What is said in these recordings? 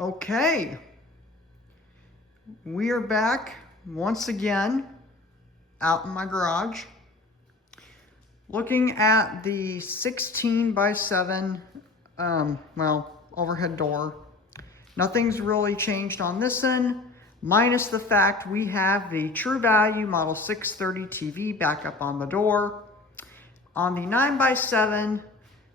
Okay, we are back once again out in my garage looking at the 16 by 7 overhead door. Nothing's really changed on this end, minus the fact we have the True Value Model 630 TV back up on the door. On the 9 by 7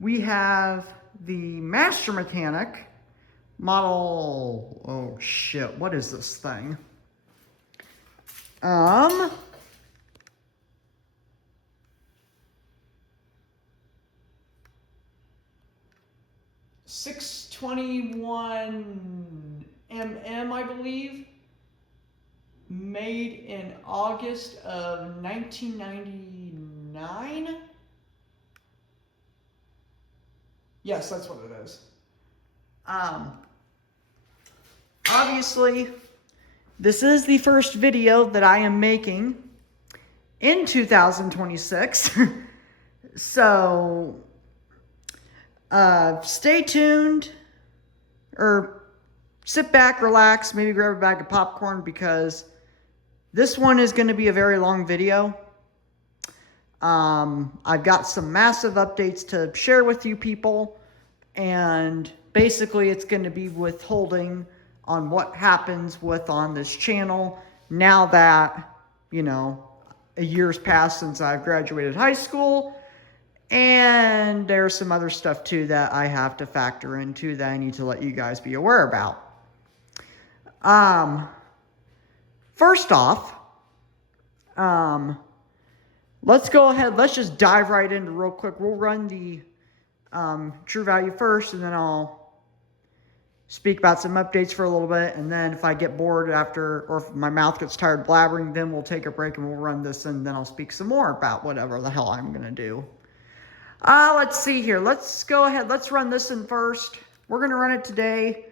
we have the Master Mechanic model, oh shit, what is this thing? 621 mm, I believe, made in August of 1999. Yes, that's what it is. Obviously, this is the first video that I am making in 2026. So, stay tuned, or sit back, relax, maybe grab a bag of popcorn, because this one is going to be a very long video. I've got some massive updates to share with you people, and basically it's going to be withholding on what happens on this channel now that, you know, a year's passed since I've graduated high school, and there's some other stuff too that I have to factor into that I need to let you guys be aware about. First off, let's go ahead, let's just dive right into real quick. We'll run the True Value first, and then I'll speak about some updates for a little bit, and then if I get bored after, or if my mouth gets tired blabbering, then we'll take a break and we'll run this, and then I'll speak some more about whatever the hell I'm gonna do. Let's see here. Let's go ahead. Let's run this in first. We're gonna run it today.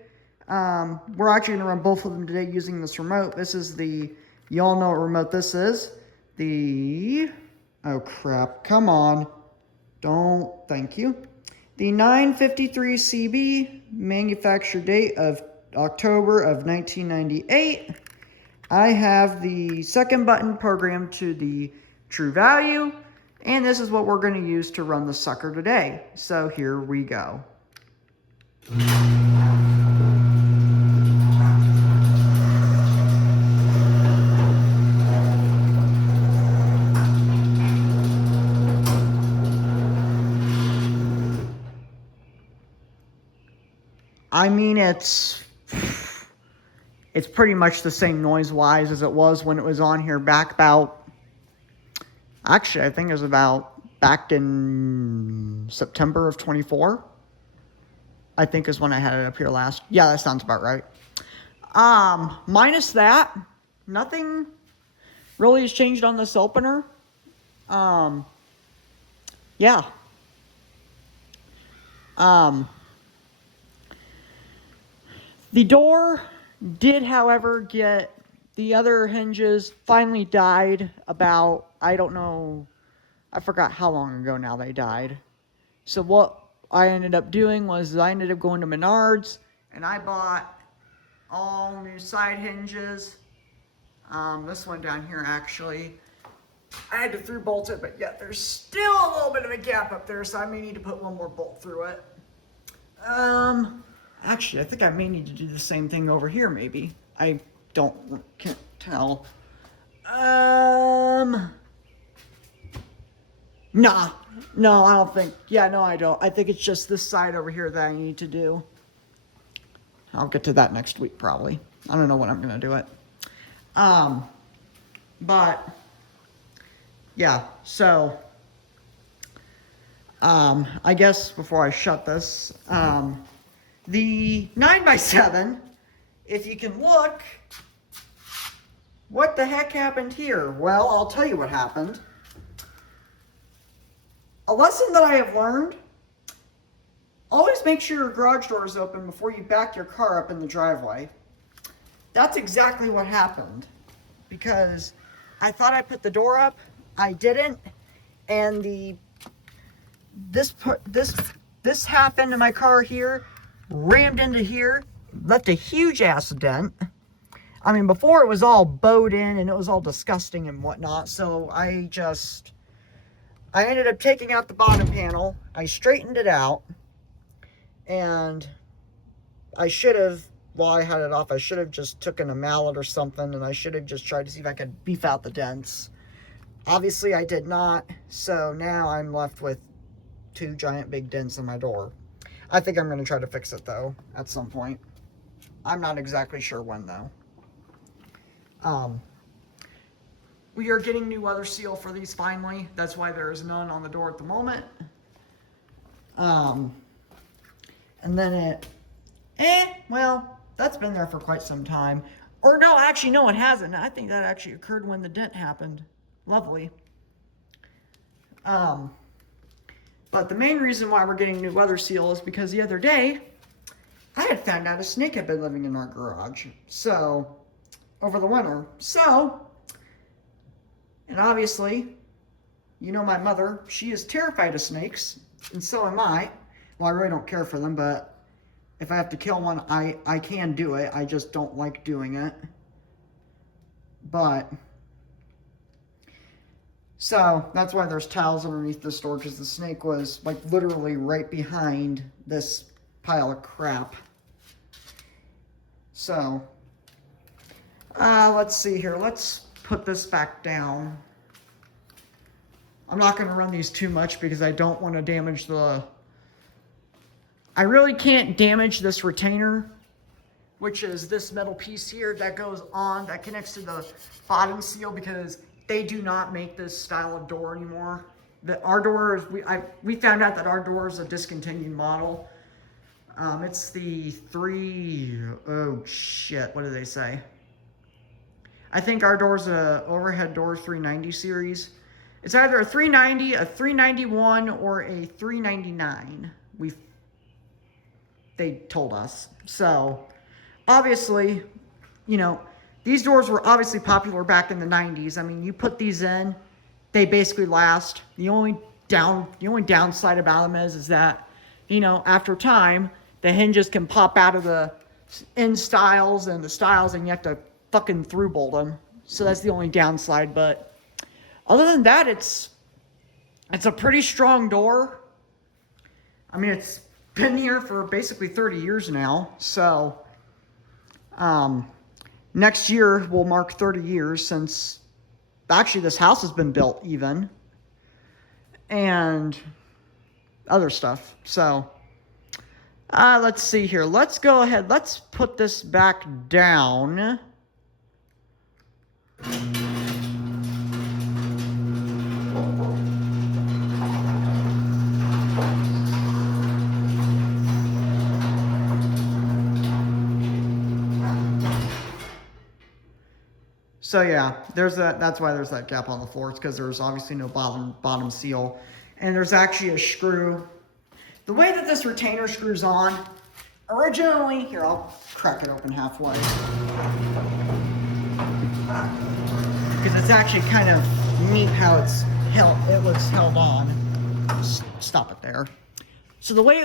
We're actually gonna run both of them today using this remote. This is the, you all know what remote this is. The, oh crap, come on. Don't, thank you. The 953 CB, manufacture date of October of 1998. I have the second button programmed to the True Value, and this is what we're going to use to run the sucker today. So here we go. I mean, it's pretty much the same noise-wise as it was when it was on here back about, actually, I think it was about back in September of 24. I think is when I had it up here last. Yeah, that sounds about right. Minus that, nothing really has changed on this opener. Yeah. The door did, however, get, the other hinges finally died about, I don't know, I forgot how long ago now they died. So what I ended up doing was I ended up going to Menards, and I bought all new side hinges. This one down here, actually, I had to through bolt it, but yet there's still a little bit of a gap up there, so I may need to put one more bolt through it. Actually, I think I may need to do the same thing over here, maybe. I can't tell. Nah. No, I don't think. Yeah, no, I don't. I think it's just this side over here that I need to do. I'll get to that next week, probably. I don't know when I'm going to do it. But, yeah, so, I guess before I shut this, the 9x7, if you can look, what the heck happened here? Well, I'll tell you what happened. A lesson that I have learned, always make sure your garage door is open before you back your car up in the driveway. That's exactly what happened, because I thought I put the door up, I didn't, and this half end of my car here rammed into here. left a huge ass dent. I mean, before it was all bowed in and it was all disgusting and whatnot. So I ended up taking out the bottom panel. I straightened it out. And I should have, while I had it off, I should have just taken a mallet or something. And I should have just tried to see if I could beef out the dents. Obviously, I did not. So now I'm left with 2 giant big dents in my door. I think I'm going to try to fix it, though, at some point. I'm not exactly sure when, though. We are getting new weather seal for these finally. That's why there is none on the door at the moment. And then well, that's been there for quite some time. Or no, actually, no, it hasn't. I think that actually occurred when the dent happened. Lovely. But the main reason why we're getting new weather seal is because the other day, I had found out a snake had been living in our garage. So, over the winter. So, and obviously, you know my mother, she is terrified of snakes, and so am I. Well, I really don't care for them, but if I have to kill one, I can do it. I just don't like doing it. But, so, that's why there's towels underneath the store, because the snake was, like, literally right behind this pile of crap. So, let's see here. Let's put this back down. I'm not going to run these too much because I don't want to damage the... I really can't damage this retainer, which is this metal piece here that goes on, that connects to the bottom seal, because they do not make this style of door anymore. Our door is, we found out that our door is a discontinued model. It's the oh shit, what do they say? I think our door's a overhead door 390 series. It's either a 390, a 391, or a 399. They told us. So, obviously, you know, these doors were obviously popular back in the 90s. I mean, you put these in, they basically last. The only downside about them is that, you know, after time, the hinges can pop out of the end stiles and the stiles, and you have to fucking through bolt them. So that's the only downside. But other than that, it's a pretty strong door. I mean, it's been here for basically 30 years now. So, next year will mark 30 years since actually this house has been built even. And other stuff. So, let's see here. Let's go ahead. Let's put this back down. So yeah, that's why there's that gap on the floor. It's because there's obviously no bottom seal. And there's actually a screw. The way that this retainer screws on, originally, here, I'll crack it open halfway. Because it's actually kind of neat how it was held on. Stop it there. So the way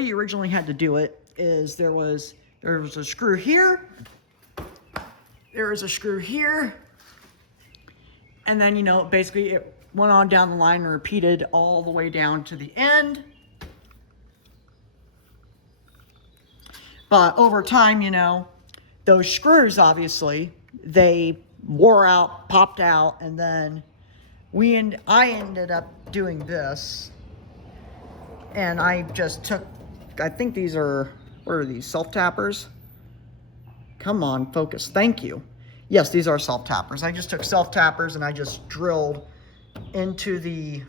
you originally had to do it is there was a screw here. There was a screw here, and then, you know, basically it went on down the line and repeated all the way down to the end. But over time, you know, those screws, obviously, they wore out, popped out, and then I ended up doing this, and I just took, I think these are, what are these, self-tappers? Come on, focus. Thank you. Yes, these are self-tappers. I just took self-tappers and I just drilled into the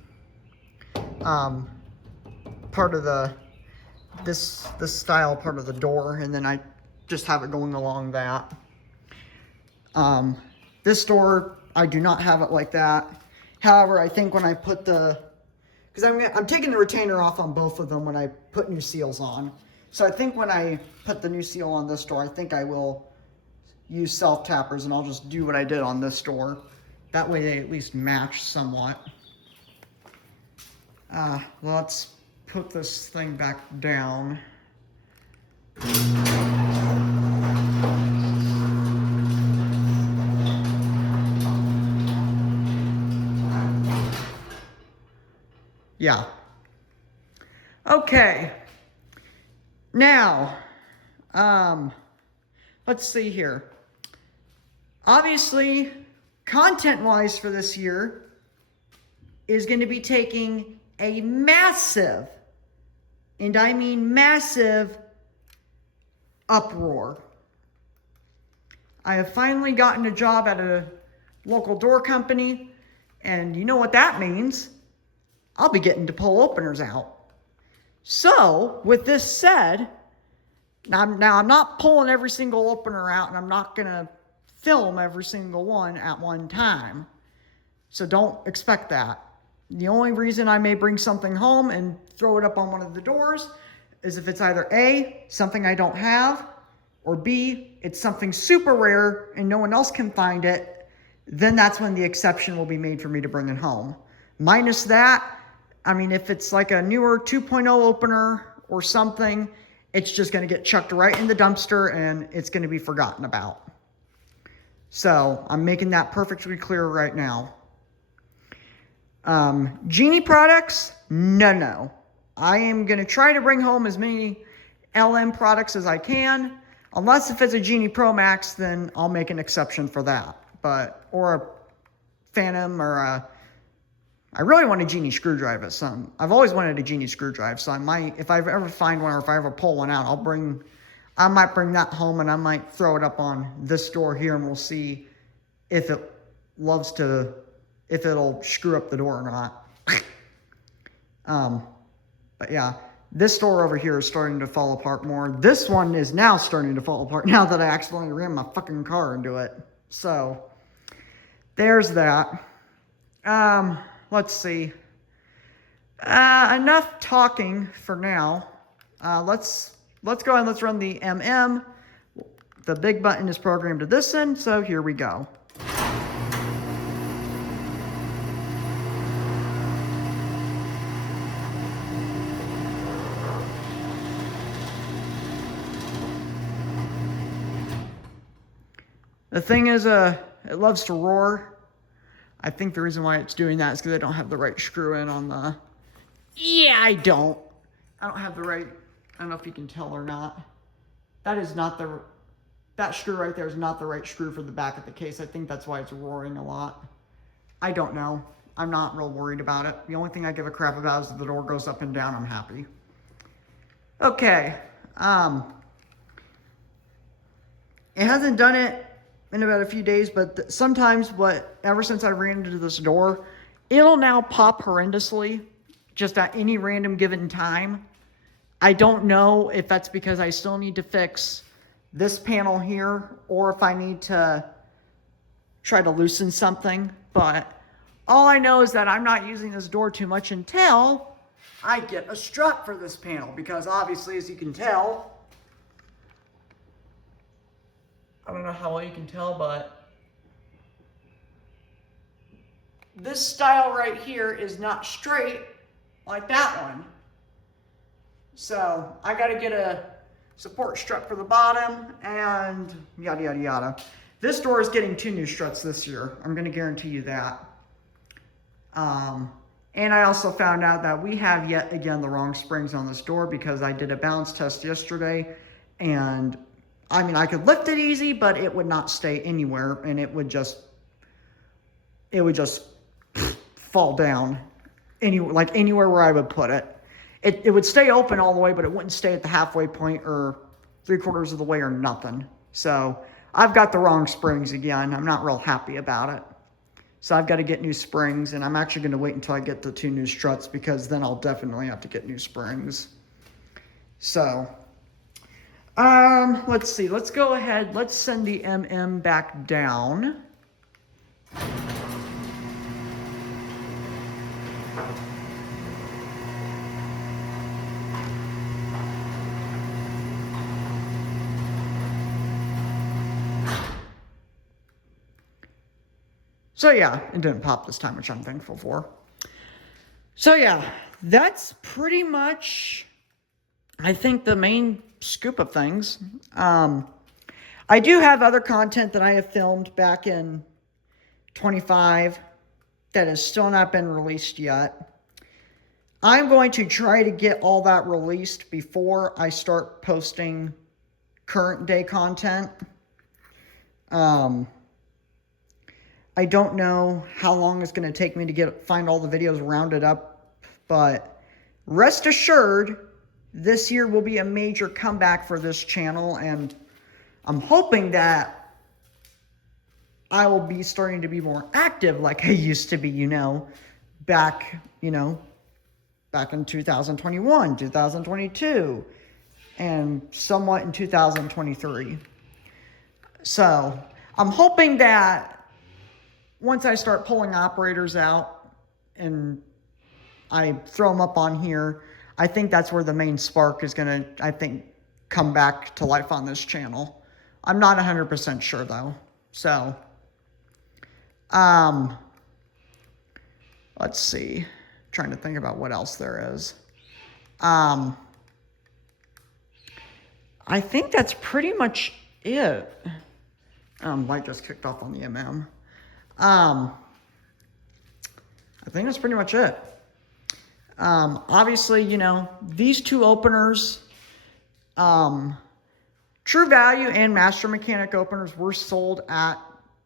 part of this style part of the door, and then I just have it going along that. This door, I do not have it like that. However, I think when I put because I'm taking the retainer off on both of them when I put new seals on. So I think when I put the new seal on this door, I think I will use self-tappers, and I'll just do what I did on this door. That way they at least match somewhat. Let's put this thing back down. yeah. Okay. Now, let's see here. Obviously, content-wise for this year is going to be taking a massive, and I mean massive, uproar. I have finally gotten a job at a local door company, and you know what that means. I'll be getting to pull openers out. So, with this said, I'm not pulling every single opener out, and I'm not going to film every single one at one time. So don't expect that. The only reason I may bring something home and throw it up on one of the doors is if it's either A, something I don't have, or B, it's something super rare and no one else can find it. Then that's when the exception will be made for me to bring it home. Minus that, I mean, if it's like a newer 2.0 opener or something, it's just going to get chucked right in the dumpster and it's going to be forgotten about. So I'm making that perfectly clear right now. Genie products, no. I am going to try to bring home as many LM products as I can. Unless if it's a Genie Pro Max, then I'll make an exception for that. Or a Phantom or I really want a Genie screwdriver. I've always wanted a Genie screwdriver, so I might, if I ever find one or if I ever pull one out, I might bring that home and I might throw it up on this door here and we'll see if it'll screw up the door or not. But yeah, this door over here is starting to fall apart more. This one is now starting to fall apart now that I accidentally ran my fucking car into it. So, there's that. Let's see. Enough talking for now. Let's go ahead and let's run the MM. The big button is programmed to this end, so here we go. The thing is, it loves to roar. I think the reason why it's doing that is because I don't have the right screw in on the... Yeah, I don't have the right... I don't know if you can tell or not. That screw right there is not the right screw for the back of the case. I think that's why it's roaring a lot. I don't know. I'm not real worried about it. The only thing I give a crap about is if the door goes up and down, I'm happy. Okay. It hasn't done it in about a few days, but sometimes ever since I ran into this door, it'll now pop horrendously just at any random given time. I don't know if that's because I still need to fix this panel here or if I need to try to loosen something, but all I know is that I'm not using this door too much until I get a strut for this panel, because obviously, as you can tell, I don't know how well you can tell, but this style right here is not straight like that one. So I got to get a support strut for the bottom and yada, yada, yada. This door is getting 2 new struts this year. I'm going to guarantee you that. And I also found out that we have yet again the wrong springs on this door, because I did a balance test yesterday, and I mean, I could lift it easy, but it would not stay anywhere, and it would just fall down anywhere where I would put it. It would stay open all the way, but it wouldn't stay at the halfway point or 3/4 of the way or nothing. So I've got the wrong springs again. I'm not real happy about it. So I've got to get new springs, and I'm actually going to wait until I get the 2 new struts, because then I'll definitely have to get new springs. So, let's see. Let's go ahead. Let's send the MM back down. So yeah, it didn't pop this time, which I'm thankful for. So yeah, that's pretty much, I think, the main scoop of things. I do have other content that I have filmed back in 25 that has still not been released yet. I'm going to try to get all that released before I start posting current day content. I don't know how long it's going to take me to find all the videos rounded up, but rest assured, this year will be a major comeback for this channel, and I'm hoping that I will be starting to be more active like I used to be, back in 2021, 2022, and somewhat in 2023. So I'm hoping that once I start pulling operators out and I throw them up on here, I think that's where the main spark is going to, I think, come back to life on this channel. I'm not 100% sure though. So, let's see. Trying to think about what else there is. I think that's pretty much it. Light just kicked off on the MM. I think that's pretty much it. Obviously, these two openers, True Value and Master Mechanic openers were sold at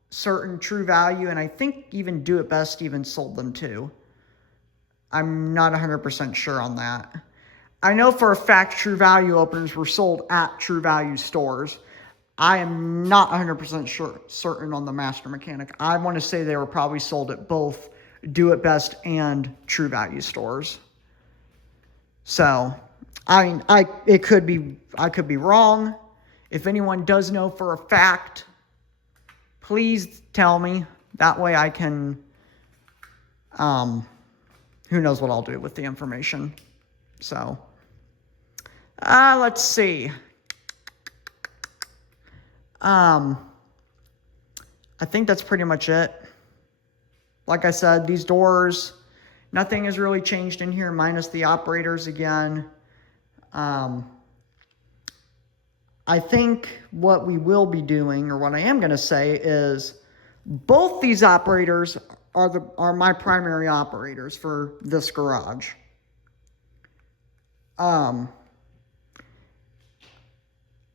certain True Value, and I think even Do It Best even sold them too. I'm not 100% sure on that. I know for a fact True Value openers were sold at True Value stores. I am not 100% certain on the Master Mechanic. I want to say they were probably sold at both Do It Best and True Value stores. So, I could be wrong. If anyone does know for a fact, please tell me. That way I can, who knows what I'll do with the information. So, let's see. I think that's pretty much it. Like I said, these doors, nothing has really changed in here minus the operators again. I think what we will be doing, or what I am going to say, is both these operators are my primary operators for this garage.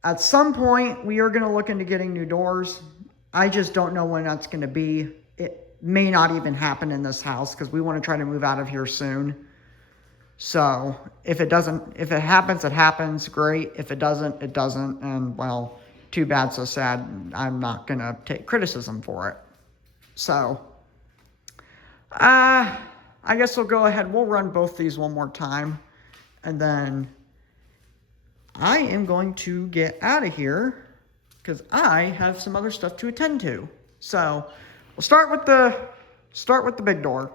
At some point, we are going to look into getting new doors. I just don't know when that's going to be. It may not even happen in this house because we want to try to move out of here soon. So if it happens, it happens. Great. If it doesn't, it doesn't. And well, too bad, so sad. I'm not going to take criticism for it. So, I guess we'll go ahead. We'll run both these one more time. And then I am going to get out of here because I have some other stuff to attend to. So we'll start with the big door.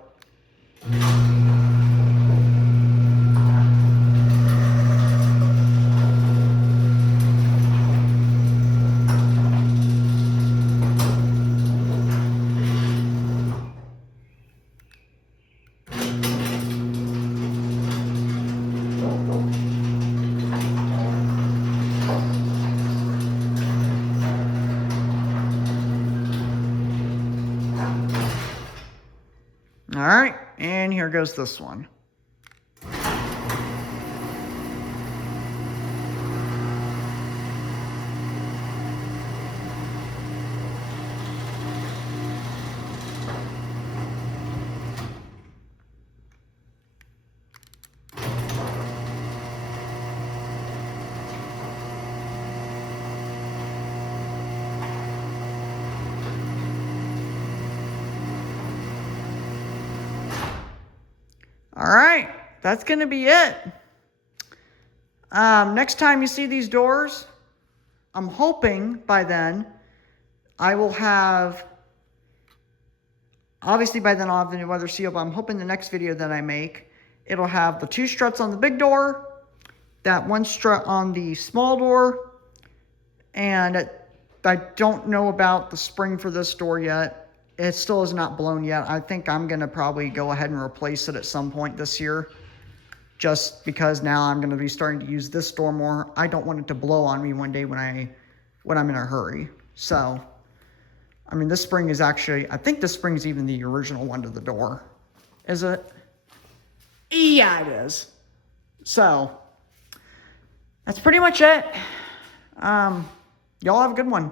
All right, and here goes this one. All right, that's going to be it. Next time you see these doors, I'm hoping by then I will have, obviously by then I'll have the new weather seal, but I'm hoping the next video that I make, it'll have the 2 struts on the big door, that 1 strut on the small door, and I don't know about the spring for this door yet. It still is not blown yet. I think I'm going to probably go ahead and replace it at some point this year. Just because now I'm going to be starting to use this door more. I don't want it to blow on me one day when I'm in a hurry. So, I mean, this spring is actually, I think this spring is even the original one to the door. Is it? Yeah, it is. So, that's pretty much it. Y'all have a good one.